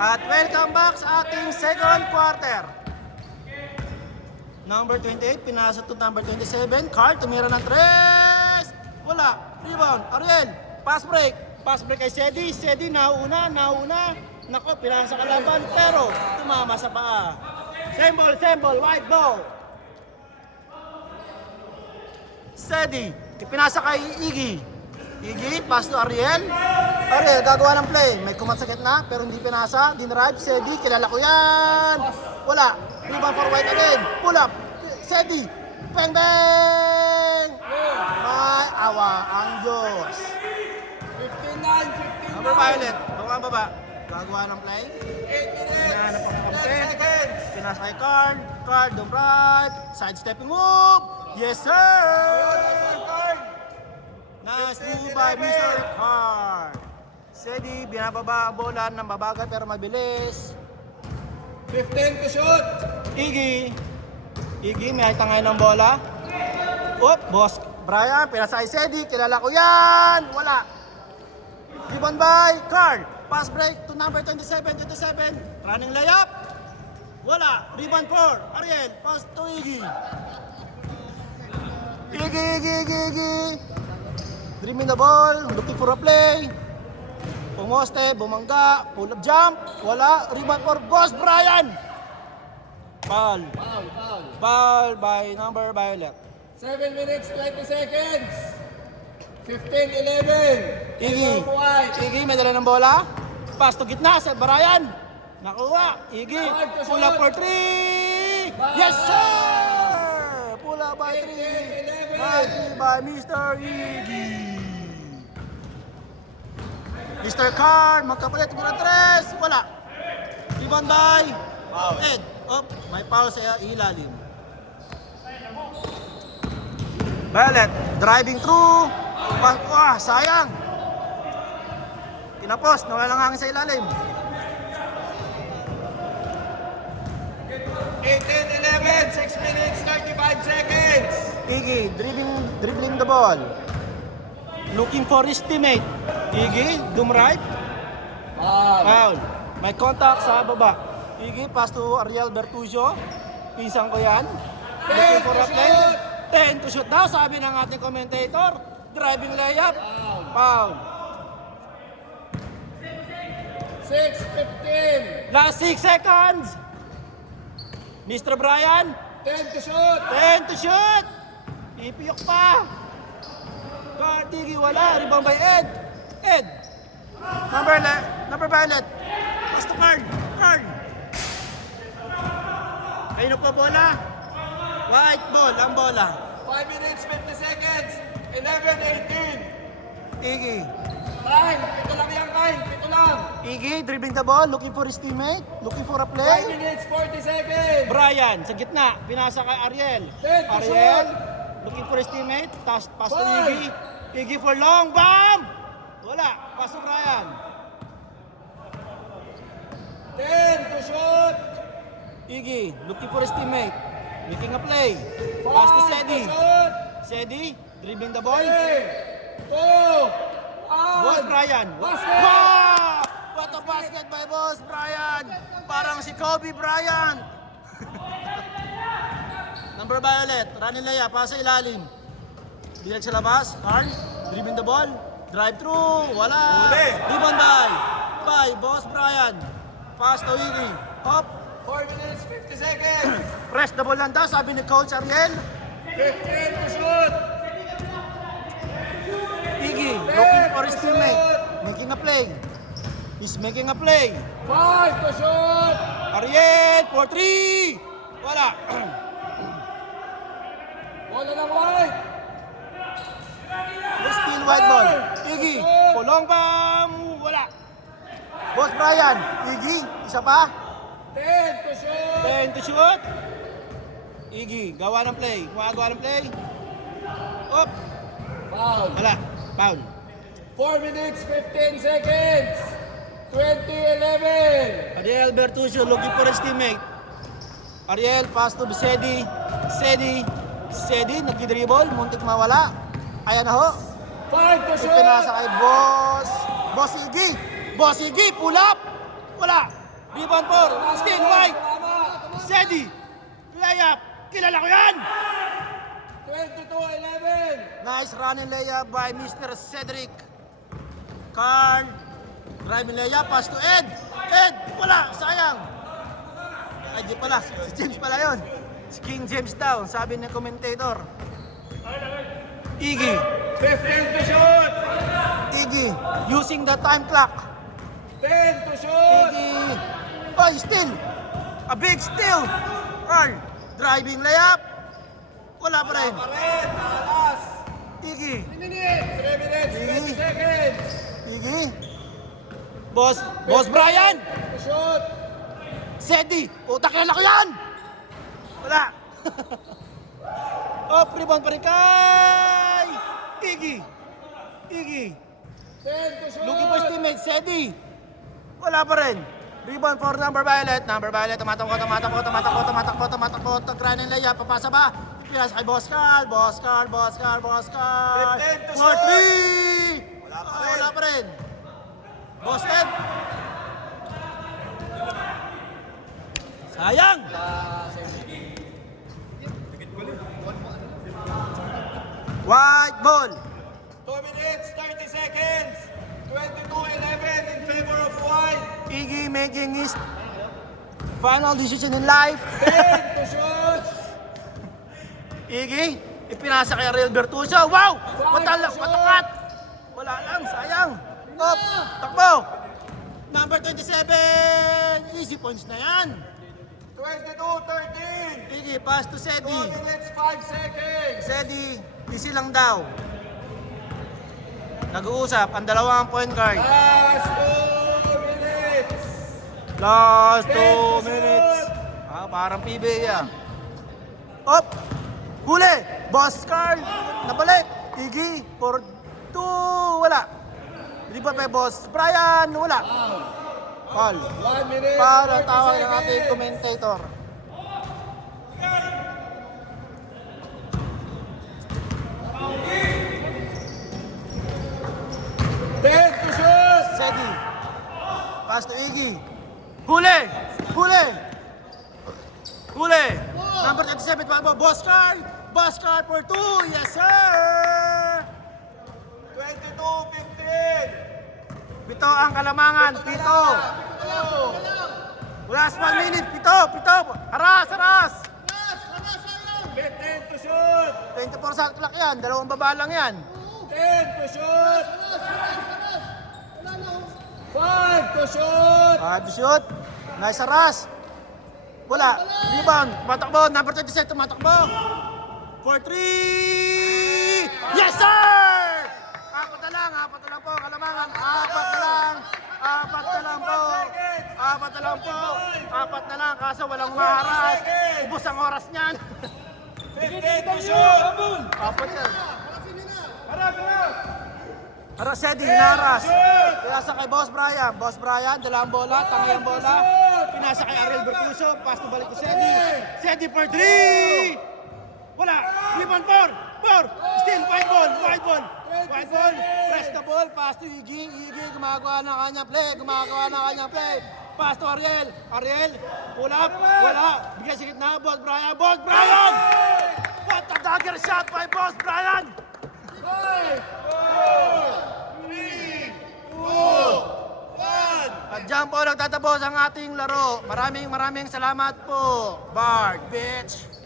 At welcome back sa ating second quarter. Number 28, pinasa to number 27. Carl, tumira ng 3. Wala. Rebound. Ariel, pass break. Pass break kay Sedi. Sedi, nauna. Nako, pinasa kalaban, pero tumama sa paa. Same ball, white ball. Sedi, pinasa kay Iggy. Iggy, pass to Ariel. Ariel, gagawa ng play. May kumatsakit na, pero hindi pinasa. Dinrive, Sedi, kilala ko yan. Wala. Rebound for white again. Pull up. Sedi. Bang, bang! May awa ang Diyos. 59. Number Violet, baba. Gagawa ng play. 8 minutes. Hinahanap ang 10 kapatid. seconds. Pinasa kay Carl. Carl, dump right. Sidestepping move. Yes, sir! Nice move by Mr. Carl. Sedi, binababa ang bola ng babagal pero mabilis. 15 to shoot. Iggy, may tangay ng bola. Boss Brian, pinasa kay Sedi. Kilala ko yan. Wala. Rebound by Carl. Pass break to number 27. Running layup. Wala. Rebound for Ariel. Pass to Iggy. Iggy. Dreaming the ball. Looking for a play. Pumoste, bumangga. Pull up jump. Wala. Rebound for Boss Brian. Foul. Foul by number Violet. 7 minutes, 20 seconds. 15-11. Iggy, may dala ng bola. Pass to gitna sa Brian. Nakuha. Iggy, pull up for 3. Yes, sir! Pull up by 3. Nice by Mr. Iggy. Mr. Carr, magkapalit ng 3. Wala. Rebound by Ed. May foul sa ilalim. Violet, driving through. Sayang. Tinapos, nawala ng hangin sa ilalim. 18-11. 6 minutes, 35 seconds. Iggy, dribbling the ball. Looking for his teammate. Iggy, doom right. Foul. May contact sa baba. Iggy, pass to Ariel Bertuzio. Pinsang ko yan. Looking for a play. 10 to shoot daw, sabi ng ating commentator. Driving layup. Foul. 6-15. Last 6 seconds. Mr. Brian. 10 to shoot. 10 to shoot. Ipiyok pa. Iggy, wala. Rebound by Ed. Number Violet. Pass to Carl. Ayun pa bola. White ball ang bola. 5 minutes, 50 seconds. 11-18. Iggy. Time. Pito lang yan, Kyle. Pito lang. Iggy dribbling the ball, looking for his teammate, looking for a 5 play. minutes, 40 seconds. Brian sa gitna, pinasa kay Ariel. Ariel looking for his teammate, pass to Iggy. Iggy for long bomb. Wala, pass to Brian. 10 to shoot. Iggy looking for his teammate, making a play. Pass to 5 Sedi. to shoot. Sedi dribbling the ball. 3, 2, 1. Boss Brian. Basket! Wow! What a basket by Boss Brian. Parang si Kobe Bryant. Number Violet, running layup, pasa ilalim. Bilag sa labas, Carl, dribbling the ball, drive through, wala. Rebound by Boss Brian. Pass to Iggy. Hop, 4 minutes, 50 seconds. press the ball lang daw, sabi ni Coach Ariel. 15 to shoot. Iggy, looking for his teammate, making a play. He's making a play. 5 to shoot. Ariel for 3. Wala. Bola ng white. Still white ball. Iggy, pulong bam. Wala. Boss Brian, Iggy, isa pa. 10 to shoot. 10 to shoot. Iggy, gawa ng play. Gumagawa ng play. Up. Foul. Wala. Foul. 4 minutes, 15 seconds. 20-11. Ariel Bertuzio looking for his teammate. Ariel, pass to Sedi. Sedi, nagkidribble. Muntik mawala. Ayan na ho. 5 to shoot. Pinasa kay Boss Iggy. Boss Iggy, pull up. Wala. Rebound 4. Still wide. Sedi. Layup. Kilala ko yan. 22-11. Nice running layup by Mr. Cedric. Carl. Driving layup. Pass to Ed. Ed. Wala. Sayang. Ay, di pala. Si James pala yun. Si King James daw. Sabi ng commentator. Iggy. 15 to shoot. Iggy. Using the time clock. 10 to shoot. Iggy. Oh, still. A big steal. Carl. Driving layup. Wala pa rin. Pared. Alas. Iggy. 3 minutes. 20 seconds. Iggy. Boss Brian. To shoot. Sedi. Puta, kilala ko yan. Wala. Oh, rebound pa rin kay Iggy. Iggy. 10 to shoot. Looking for his teammate, Sedi. Wala pa rin. Rebound for number violet. Number violet. Tumatakbo. Running layup. Papasa ba? Pinas kay Boss Carl. Boss Carl. 15 to For shoot. 3. Wala pa rin. Wala pa rin. Boss Ed. Sayang. White ball. 2 minutes, 30 seconds. 22-11 in favor of white. Iggy making his final decision in life. 10 to shoot. Iggy, ipinasa kay Ariel Bertuccio. Wow! Matakat! Wala lang, sayang. Top, takbo. Number 27. Easy points na yan. 22-13. Iggy, pass to 2 Sedi. minutes, 5 seconds. Sedi, easy lang daw. Nag-uusap ang dalawang point guard. Last 2 minutes. Last 2 10 minutes. Ah, parang PBA ah. Op! Huli! Boss Carl! Nabalik! Iggy for 2. Wala. Hindi pa Boss Brian. Wala. Call. 1 minute, Para 30 tawag ng ating seconds. commentator. Ten to shoot. Sedi. Pass to Iggy. Huli! Huli! Huli! Number 37, Pablo. Boss Carl! Boss Carl for 2. Yes, sir! 22-15. Pito ang kalamangan. Pito. Last 1 minute. Pito. Haras. 15 to shoot. 24 shot clock yan. Dalawang baba lang yan. 10 to shoot. 5 to shoot. 5 to shoot. Nice haras. Wala. Rebound. Tumatakbo. Number 27. Tumatakbo. For 3. Yes, sir! Apat na lang po. Kalamangan. Apat na lang. Kaso walang maharas. Ubus ang oras niyan. 15 to shoot. Apat yan. Haras, Sedi, hinaras. Pinasa kay Boss Brian. Boss Brian, dalawang bola, tangay ang bola. Pinasa kay Ariel Bertuccio. Pass to balik to Sedi. Sedi for 3. Wala. Rebound 4. Still, white ball. Press the ball. Pass to Iggy. Iggy, gumagawa ng kanyang play. Pass to Ariel. Pull up. Wala. Bigay sa gitna. Boss Brian. What a dagger shot by Boss Brian. 5, 4, 3, 2, 1. At dyan po nagtatapos ang ating laro. Maraming salamat po, Bard Beach.